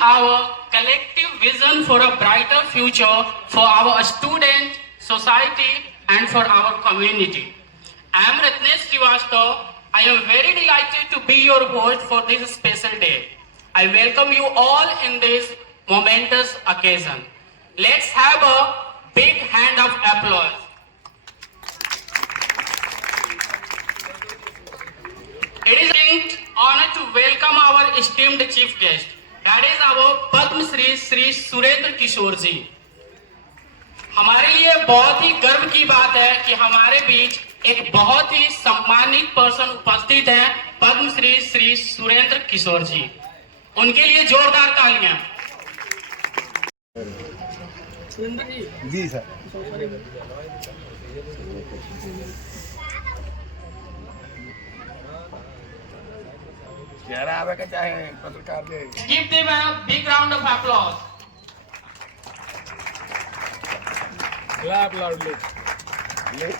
our collective vision for a brighter future for our students, society, and for our community. I am Ratnesh Srivastava. I am very delighted to be your host for this special day. I welcome you all in this momentous occasion. Let's have a big hand of applause. It is an honor to welcome our esteemed chief guest. That is our Padma Shri Surendra किशोर जी। हमारे लिए बहुत ही गर्व की बात है कि हमारे बीच एक बहुत ही सम्मानित पर्सन उपस्थित हैं, पद्म श्री सुरेंद्र किशोर जी। उनके लिए जोरदार तालियां। जी सर। आवे का चाहे पत्रकार के। Give them a big round of applause. Clap loudly. ले।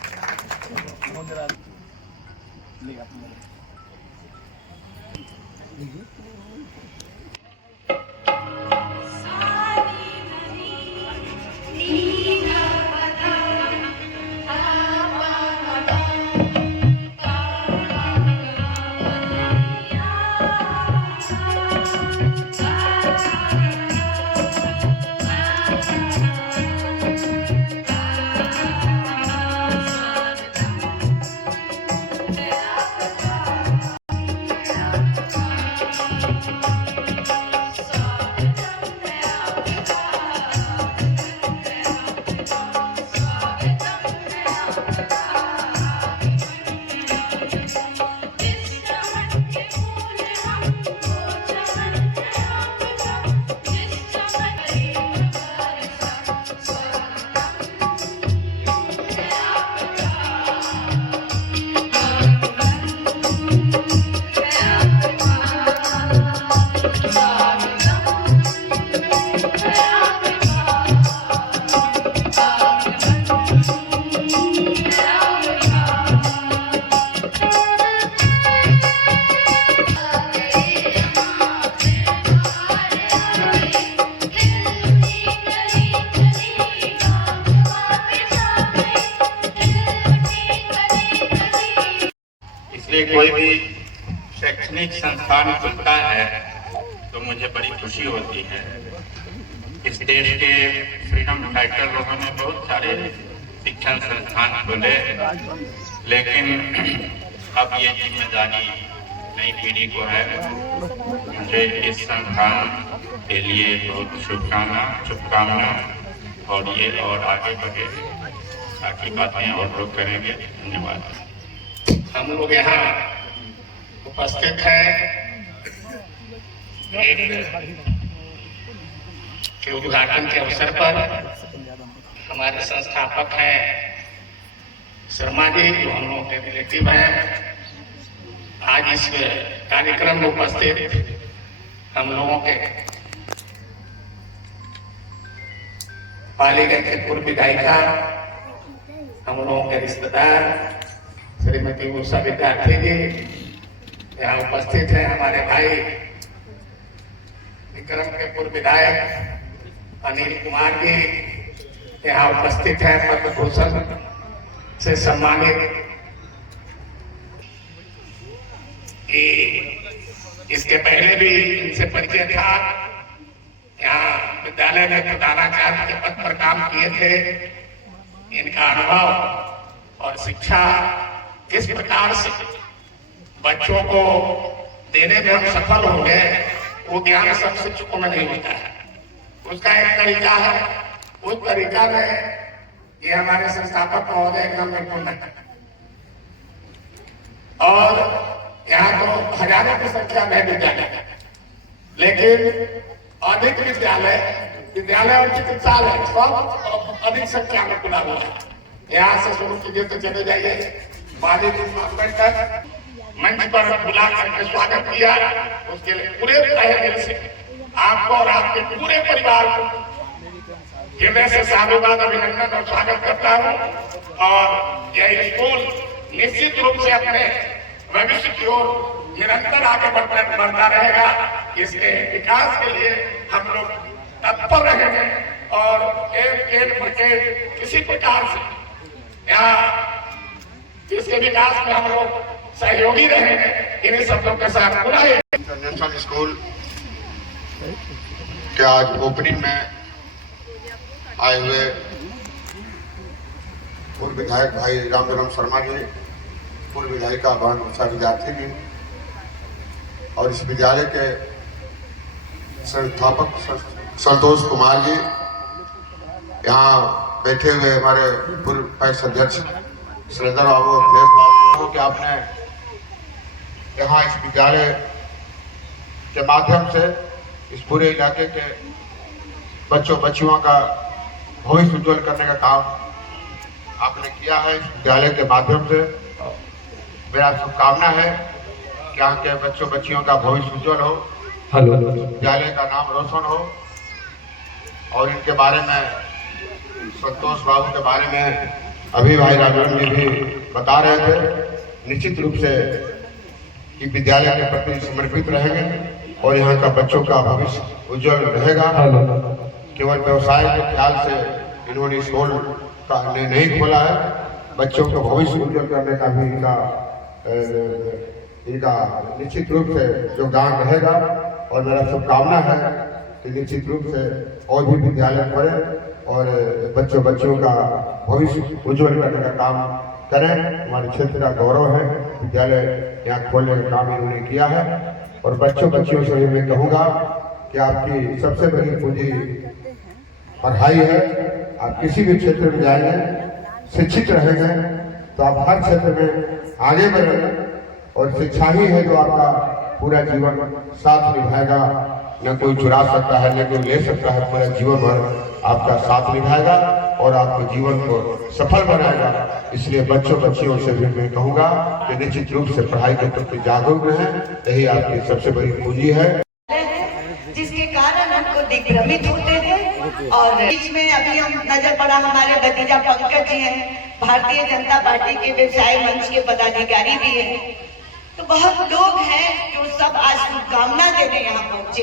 मुझे कोई भी शैक्षणिक संस्थान खुलता है तो मुझे बड़ी खुशी होती है। इस देश के फ्रीडम फाइटर लोगों ने बहुत सारे शिक्षण संस्थान खोले, लेकिन अब ये जिम्मेदारी नई पीढ़ी को है। मुझे इस संस्थान के लिए बहुत शुभकामना और ये और आगे बढ़े, बाकी बातें और लोग करेंगे। धन्यवाद। हम लोग यहाँ उपस्थित हैं के उद्घाटन के अवसर पर। हमारे संस्थापक हैं शर्मा जी, जो हम लोगों के रिलेटिव हैं। आज इस कार्यक्रम में उपस्थित हम लोगों के पालीगंज के पूर्व विधायिका, हम लोगों के रिश्तेदार श्रीमती उषा विद्यार्थी जी यहाँ उपस्थित है। हमारे भाई विक्रम के पूर्व विधायक अनिल कुमार जी यहाँ उपस्थित है, पद्म भूषण से सम्मानित। इसके पहले भी इनसे परिचय था। यहाँ विद्यालय में प्रधानाचार्य के पद पर काम किए थे। इनका अनुभव और शिक्षा किस प्रकार से बच्चों को देने में हम सफल हो गए, वो ज्ञान सब शिक्षकों में नहीं होता है। उसका एक तरीका है, उस तरीका में ये हमारे संस्थापक महोदय एकदम निपुण है। और यहाँ तो हजारों की संख्या में विद्यालय, लेकिन अधिक विद्यालय और चिकित्सालय सब अधिक संख्या में खुला हुआ है। यहाँ से शुरू कीजिए तो चले जाइए माली तक मंच पर बुला करके स्वागत किया। उसके लिए पूरे तहे दिल से आपको और आपके पूरे परिवार को मैं से साधुवाद, अभिनंदन और स्वागत करता हूँ। और यह स्कूल निश्चित रूप से अपने भविष्य की ओर निरंतर आगे बढ़ता रहेगा। इसके विकास के लिए हम लोग तत्पर रहेंगे और एक प्रत्येक किसी प्रकार से यहाँ इसके विकास में हम लोग सहयोगी रहेंगे। इन्हीं सब लोग के साथ पूरा इंटरनेशनल स्कूल के आज ओपनिंग में आए हुए पूर्व विधायक भाई रामजन्म शर्मा जी, पूर्व विधायिका भान वर्षा विद्यार्थी जी और इस विद्यालय के संस्थापक संतोष कुमार जी, यहाँ बैठे हुए हमारे पूर्व पैक्स अध्यक्ष सुरेंद्र बाबू, अखिलेश बाबू, कि आपने यहाँ इस विद्यालय के माध्यम से इस पूरे इलाके के बच्चों बच्चियों का भविष्य उज्जवल करने का काम आपने किया है। इस विद्यालय के माध्यम से मेरा शुभकामना है कि यहाँ के बच्चों बच्चियों का भविष्य उज्जवल हो, विद्यालय का नाम रोशन हो। और इनके बारे में, संतोष बाबू के बारे में अभी भाई रामजन्म जी भी बता रहे थे। निश्चित रूप से कि विद्यालय के प्रति समर्पित रहेंगे और यहाँ का बच्चों का भविष्य उज्जवल रहेगा। केवल व्यवसाय के ख्याल से इन्होंने स्कूल का नहीं खोला है, बच्चों का भविष्य उज्जवल करने का भी इनका निश्चित रूप से योगदान रहेगा। और मेरा शुभकामना है कि निश्चित रूप से और भी विद्यालय खोले और बच्चों बच्चियों का भविष्य उज्जवल करने का काम करें। हमारे क्षेत्र का गौरव है, विद्यालय यहाँ खोलने का काम इन्होंने किया है। और बच्चों बच्चियों से भी मैं कहूँगा कि आपकी सबसे बड़ी पूंजी पढ़ाई है। आप किसी भी क्षेत्र में जाएंगे, शिक्षित रहेंगे तो आप हर क्षेत्र में आगे बढ़ेंगे और शिक्षा ही है जो आपका पूरा जीवन साथ निभाएगा। न कोई चुरा सकता है, न कोई ले सकता है, पूरा जीवन भर आपका साथ निभाएगा और आपके जीवन को सफल बनाएगा। इसलिए बच्चों बच्चियों से भी मैं कहूँगा कि निश्चित रूप से पढ़ाई के प्रति जागरूक रहें, यही आपकी सबसे बड़ी पूंजी है, जिसके कारण हमको दिग्भ्रमित होते हैं। और बीच में अभी हम नजर पड़ा, हमारे भतीजा पंकज जी हैं, भारतीय जनता पार्टी के व्यवसाय मंच के पदाधिकारी भी हैं। तो बहुत लोग हैं जो सब आज शुभकामना देने यहाँ पहुंचे।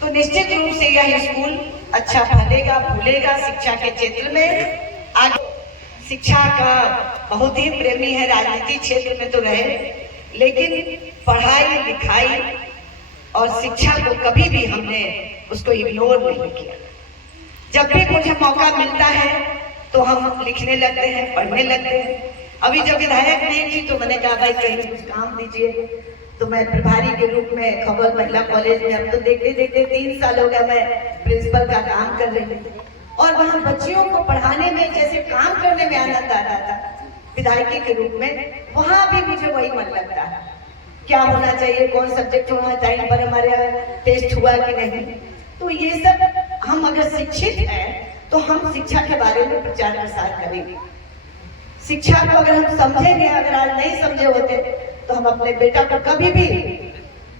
तो निश्चित रूप से यह स्कूल अच्छा फलेगा फूलेगा शिक्षा के क्षेत्र में। आगे शिक्षा का बहुत ही प्रेमी है, राजनीति क्षेत्र में तो रहे, लेकिन पढ़ाई लिखाई और शिक्षा को कभी भी हमने उसको इग्नोर नहीं किया। जब भी मुझे मौका मिलता है तो हम लिखने लगते हैं, पढ़ने लगते हैं। अभी जब विधायक नहीं थी तो मैंने कहा भाई कहीं कुछ काम दीजिए, तो मैं प्रभारी के रूप में खबर महिला कॉलेज में, अब तो देखते देखते 3 साल हो गया मैं प्रिंसिपल का काम कर रही थी। और वहाँ बच्चियों को पढ़ाने में जैसे काम करने में आनंद आ रहा था विधायकी के रूप में, वहाँ भी मुझे वही मन लगता है क्या होना चाहिए, कौन सब्जेक्ट होना चाहिए, पर हमारे यहाँ टेस्ट हुआ कि नहीं। तो ये सब हम अगर शिक्षित हैं तो हम शिक्षा के बारे में प्रचार प्रसार करेंगे। शिक्षा को अगर हम समझेंगे, अगर आज नहीं समझे होते तो हम अपने बेटा को कभी भी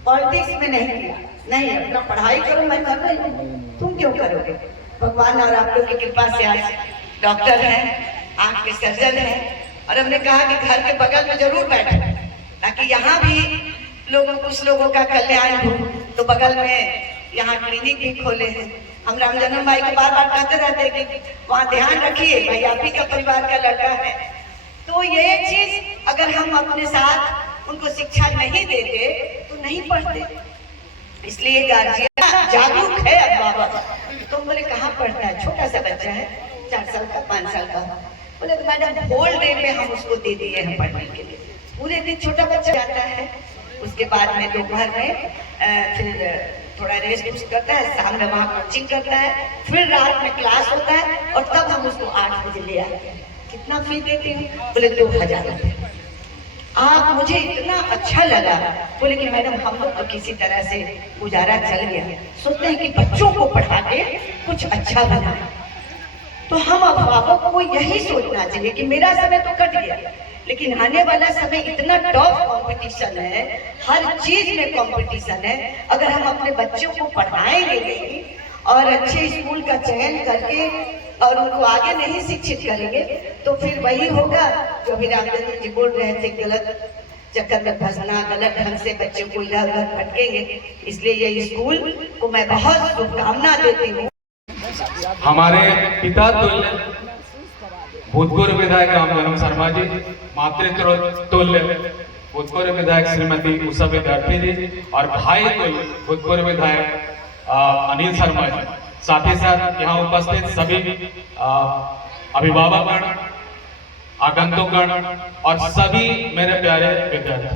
पॉलिटिक्स में नहीं किया, नहीं अपना पढ़ाई करो, मैं कर रही हूँ, तुम क्यों करोगे। भगवान और आप लोग की कृपा से आज डॉक्टर हैं, आंख के सर्जन हैं। और हमने कहा कि घर के बगल में जरूर बैठे ताकि यहाँ भी लोगों, कुछ लोगों का कल्याण हो। तो बगल में यहाँ क्लिनिक भी खोले हैं। हम रामजन्म भाई को बार बार कहते रहते हैं कि वहाँ ध्यान रखिए, भाई आप ही का परिवार का लड़का है। तो ये चीज अगर हम अपने साथ उनको शिक्षा नहीं देते तो नहीं पढ़ते। इसलिए गार्जियन जागरूक है। अब बाबा तो बोले कहाँ पढ़ता है, छोटा सा बच्चा है, 4 साल का 5 साल का। बोले मैडम होल डे में हम उसको दे दिए हैं पढ़ने के लिए। पूरे दिन छोटा बच्चा जाता है, उसके बाद में दोपहर में फिर थोड़ा रेस्ट करता है, शाम में वहाँ कोचिंग करता है, फिर रात में क्लास होता है और तब हम उसको 8 बजे ले आते हैं। कितना फी देते हैं? बोले 2000 रुपये। आप मुझे इतना अच्छा लगा। बोले कि मैडम हम लोग तो किसी तरह से गुजारा चल गया, सोचते हैं कि बच्चों को पढ़ा के कुछ अच्छा बना। तो हम अभिभावक को यही सोचना चाहिए कि मेरा समय तो कट गया, लेकिन आने वाला समय इतना टफ कंपटीशन है, हर चीज में कंपटीशन है। अगर हम अपने बच्चों को पढ़ाएंगे नहीं और अच्छे स्कूल का चयन करके और उनको आगे नहीं शिक्षित करेंगे तो फिर वही होगा जो भी रामचंद्र जी बोल रहे थे, गलत चक्कर में फंसना, गलत ढंग से बच्चों को इधर उधर भटकेंगे। इसलिए ये स्कूल को मैं बहुत शुभकामना देती हूँ। हमारे पिता तुल्य भूतपूर्व विधायक रामधनम शर्मा जी, मातृत्व तुल्य भूतपूर्व विधायक श्रीमती उषा विद्यार्थी जी और भाई तुल्य भूतपूर्व विधायक अनिल शर्मा जी, साथ ही साथ यहाँ उपस्थित सभी अभिभावकगण, आगंतुकगण और सभी मेरे प्यारे विद्यार्थी।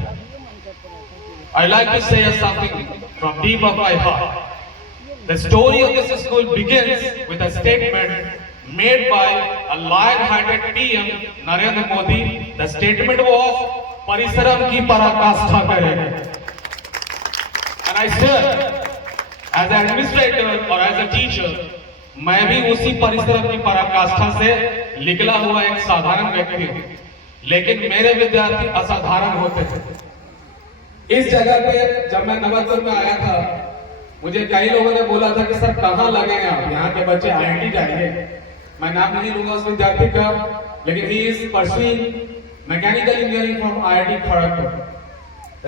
I'd like to say something from deep of my heart. The story of this school begins with a statement made by a lion-hearted PM Narendra Modi. The statement was, "परिश्रम की पराकाष्ठा करेंगे." And I said, as an administrator or as a teacher, मैं भी उसी परिश्रम की पराकाष्ठा से निकला हुआ एक साधारण व्यक्ति हूँ, लेकिन मेरे विद्यार्थी असाधारण होते थे। इस जगह पे जब मैं नवतपुर में आया था, मुझे कई लोगों ने बोला था कि सर कहाँ लगेंगे आप, यहाँ के बच्चे IIT जाएंगे। मैं नाम नहीं लूंगा उस विद्यार्थी का, लेकिन he is pursuing mechanical engineering from IIT Kharagpur,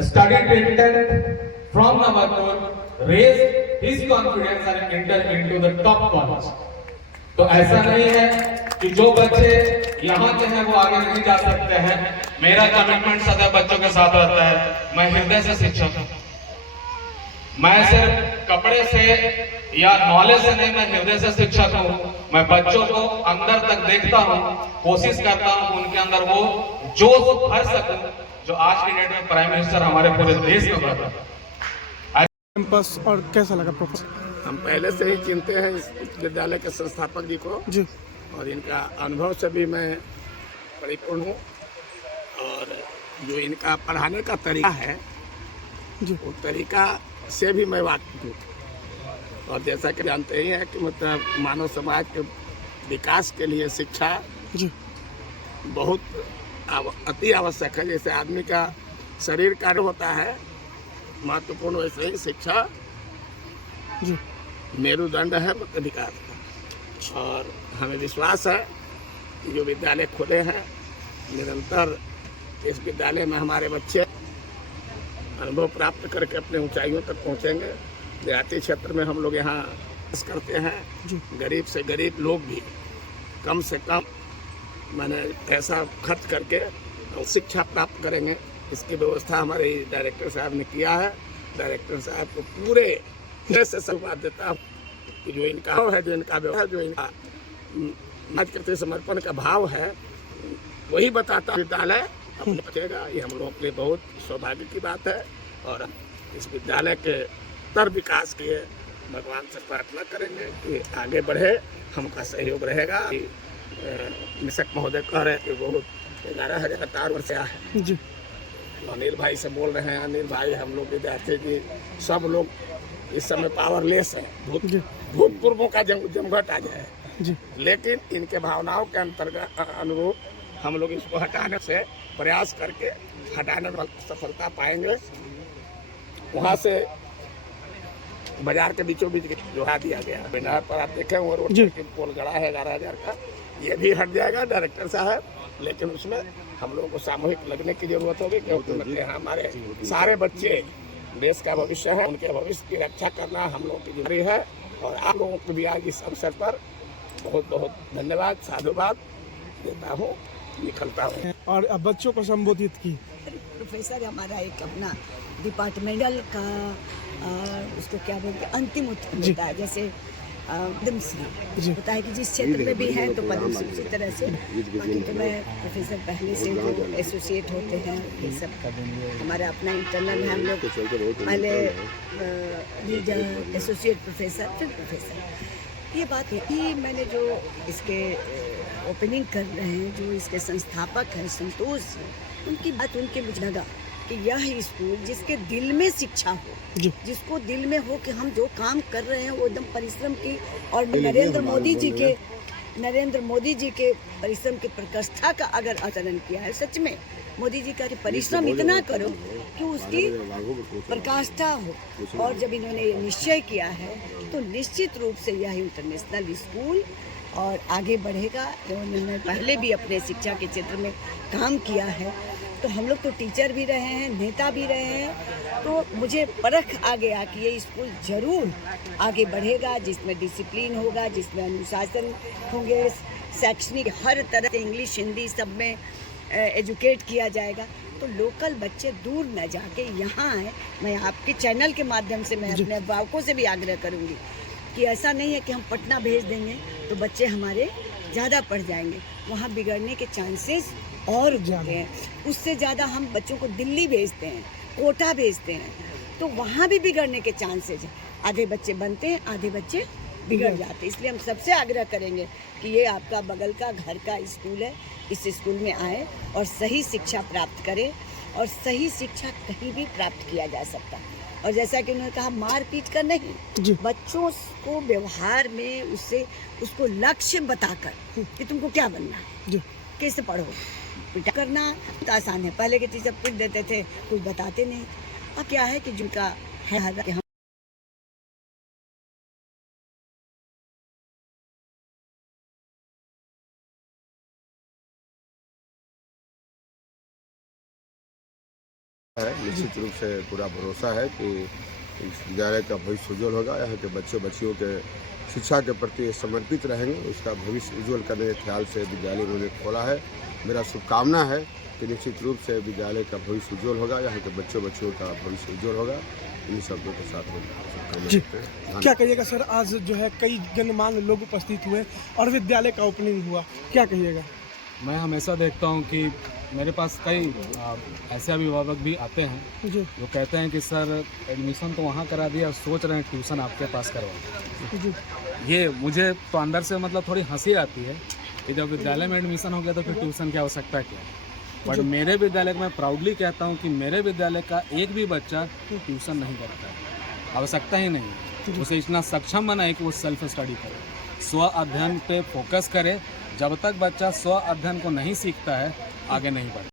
studied till 10th from Navapur, raised his confidence and entered into the top college. तो ऐसा नहीं है कि जो बच्चे यहाँ के हैं वो आगे नहीं जा सकते हैं। मेरा कमिटमेंट सदैव बच्चों के साथ रहता है। मैं हृदय से शिक्षक हूँ। मैं सिर्फ कपड़े से या नॉलेज से नहीं, मैं हृदय से शिक्षक हूँ। मैं बच्चों को अंदर तक देखता हूँ, कोशिश करता हूँ उनके अंदर वो जोश भर सकूं जो आज की डेट में प्राइम मिनिस्टर हमारे पूरे देश में भर रहा है। कैंपस और कैसा लगा प्रोफेसर? हम पहले से ही चिंते हैं इस विद्यालय के संस्थापक जी को जी, और इनका अनुभव से भी मैं परिपूर्ण हूँ। और जो इनका पढ़ाने का तरीका है जी, वो तरीका से भी मैं वाकिफ हूँ। और जैसा कि जानते ही हैं कि मतलब मानव समाज के विकास के लिए शिक्षा जी, बहुत अति आवश्यक है। जैसे आदमी का शरीर कार्य होता है महत्वपूर्ण, वैसे ही शिक्षा जी, मेरुदंड है अधिकार का। और हमें विश्वास है कि जो विद्यालय खुले हैं, निरंतर इस विद्यालय में हमारे बच्चे अनुभव प्राप्त करके अपने ऊंचाइयों तक पहुंचेंगे। देहाती क्षेत्र में हम लोग यहाँ करते हैं, गरीब से गरीब लोग भी कम से कम मैंने पैसा खर्च करके और शिक्षा प्राप्त करेंगे। इसकी व्यवस्था हमारे डायरेक्टर साहब ने किया है। डायरेक्टर साहब को पूरे से धन्यवाद देता हूँ कि जो इनका है, जो इनका व्यवहार, जो इनका समाज के प्रति समर्पण का भाव है, वही बताता विद्यालय अपने बचेगा। ये हम लोगों के लिए बहुत सौभाग्य की बात है। और इस विद्यालय के तर विकास के लिए भगवान से प्रार्थना करेंगे कि आगे बढ़े, हमका सहयोग रहेगा। निशक महोदय कह रहे हैं कि बहुत 11,000 वर्ष है। जी, अनिल भाई से बोल रहे हैं, अनिल भाई, हम लोग विद्यार्थी जी सब लोग इस समय पावरलेस है। भूतपूर्वों का जमघट आ जाए, लेकिन इनके भावनाओं के अंतर्गत अनुरूप हम लोग इसको हटाने से प्रयास करके हटाने में सफलता पाएंगे। वहाँ से बाजार के बीचों बीच जोड़ा दिया गया मीनार पर, आप देखें वो रोड पर पोल गड़ा है 11,000 का, ये भी हट जाएगा डायरेक्टर साहब। लेकिन उसमें हम लोगों को सामूहिक लगने की जरूरत होगी, क्योंकि हमारे सारे बच्चे देश का भविष्य है। उनके भविष्य की रक्षा करना हम लोगों की जिम्मेदारी है। और आप लोगों को भी आज इस अवसर पर बहुत बहुत धन्यवाद, साधुवाद देता हूँ, निकलता हूँ। और अब बच्चों को संबोधित की प्रोफेसर हमारा एक अपना डिपार्टमेंटल का उसको क्या बोलते हैं अंतिम उत्तर होता है। जैसे पद्मश्री होता है कि जिस क्षेत्र में भी है तो पद्मश्री, उसी तरह से बाकी तो मैं प्रोफेसर पहले से जो एसोसिएट होते हैं ये सब हमारा अपना इंटरनल है। हम लोग पहले एसोसिएट प्रोफेसर फिर प्रोफेसर। ये बात है कि मैंने जो इसके ओपनिंग कर रहे हैं, जो इसके संस्थापक हैं संतोष, उनकी बात उनके मुझे लगा कि यह स्कूल जिसके दिल में शिक्षा हो, जिसको दिल में हो कि हम जो काम कर रहे हैं वो एकदम परिश्रम की, और नरेंद्र मोदी जी के परिश्रम की प्रकाष्ठा का अगर आचरण किया है, सच में मोदी जी का परिश्रम इतना करो कि उसकी प्रकाष्ठा हो। और जब इन्होंने ये निश्चय किया है तो निश्चित रूप से यह इंटरनेशनल स्कूल और आगे बढ़ेगा। उन्होंने पहले भी अपने शिक्षा के क्षेत्र में काम किया है, तो हम लोग तो टीचर भी रहे हैं, नेता भी रहे हैं, तो मुझे परख आ गया कि ये स्कूल जरूर आगे बढ़ेगा, जिसमें डिसिप्लिन होगा, जिसमें अनुशासन होंगे, शैक्षणिक हर तरह से इंग्लिश हिंदी सब में एजुकेट किया जाएगा। तो लोकल बच्चे दूर न जाके यहाँ आए। मैं आपके चैनल के माध्यम से मैं अपने अभिभावकों से भी आग्रह करूँगी कि ऐसा नहीं है कि हम पटना भेज देंगे तो बच्चे हमारे ज़्यादा पढ़ जाएंगे, वहाँ बिगड़ने के चांसेस और होते हैं। उससे ज़्यादा हम बच्चों को दिल्ली भेजते हैं, कोटा भेजते हैं, तो वहाँ भी बिगड़ने के चांसेस हैं। आधे बच्चे बनते हैं, आधे बच्चे बिगड़ जाते हैं। इसलिए हम सबसे आग्रह करेंगे कि ये आपका बगल का घर का स्कूल है, इस स्कूल में आए और सही शिक्षा प्राप्त करें। और सही शिक्षा कहीं भी प्राप्त किया जा सकता है। और जैसा कि उन्होंने कहा, मारपीट कर नहीं, बच्चों को व्यवहार में उसको लक्ष्य बताकर कि तुमको क्या बनना है, कैसे पढ़ो। पिटा करना तो आसान है, पहले के टीचर पिट देते थे, कुछ बताते नहीं। अब क्या है कि जिनका है निश्चित रूप से पूरा भरोसा है कि इस विद्यालय का भविष्य उज्जवल होगा। यहाँ के बच्चे बच्चियों के शिक्षा के प्रति समर्पित रहेंगे, उसका भविष्य उज्जवल करने के ख्याल से विद्यालय उन्होंने खोला है। मेरा शुभकामना है कि निश्चित रूप से विद्यालय का भविष्य उज्जवल होगा, यहाँ के बच्चे बच्चियों का भविष्य उज्जवल होगा। इन शब्दों के साथ जी क्या कहिएगा सर, आज जो है कई गणमान्य लोग उपस्थित हुए और विद्यालय का ओपनिंग हुआ, क्या कहिएगा? मैं हमेशा देखता हूँ कि मेरे पास कई ऐसे अभिभावक भी आते हैं जो कहते हैं कि सर एडमिशन तो वहाँ करा दिया, सोच रहे हैं ट्यूशन आपके पास करवा। ये मुझे तो अंदर से मतलब थोड़ी हंसी आती है कि जब विद्यालय में एडमिशन हो गया तो फिर ट्यूशन की आवश्यकता क्या है। बट मेरे विद्यालय में प्राउडली कहता हूँ कि मेरे विद्यालय का एक भी बच्चा ट्यूशन नहीं करता है, आवश्यकता ही नहीं है। उसे इतना सक्षम बनाए कि वो सेल्फ स्टडी करे, स्व अध्ययन पे फोकस करे। जब तक बच्चा स्व अध्ययन को नहीं सीखता है, आगे नहीं बढ़ता।